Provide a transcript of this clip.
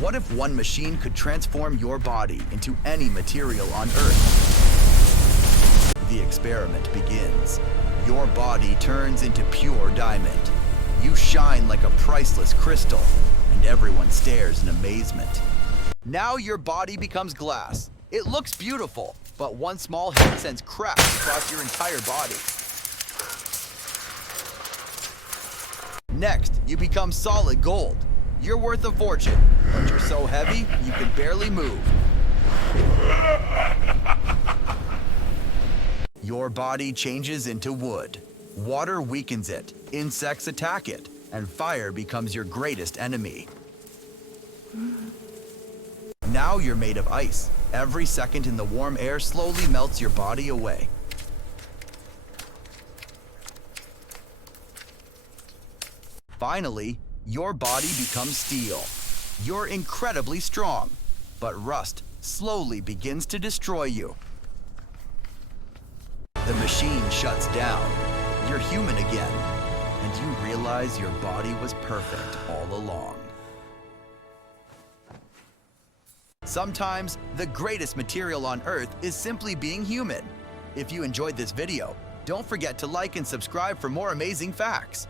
What if one machine could transform your body into any material on Earth? The experiment begins. Your body turns into pure diamond. You shine like a priceless crystal, and everyone stares in amazement. Now your body becomes glass. It looks beautiful, but one small hit sends cracks across your entire body. Next, you become solid gold. You're worth a fortune, but you're so heavy you can barely move. Your body changes into wood. Water weakens it, insects attack it, and fire becomes your greatest enemy. Now you're made of ice. Every second in the warm air slowly melts your body away. Finally, your body becomes steel. You're incredibly strong, but rust slowly begins to destroy you. The machine shuts down. You're human again, and you realize your body was perfect all along. Sometimes, the greatest material on Earth is simply being human. If you enjoyed this video, don't forget to like and subscribe for more amazing facts.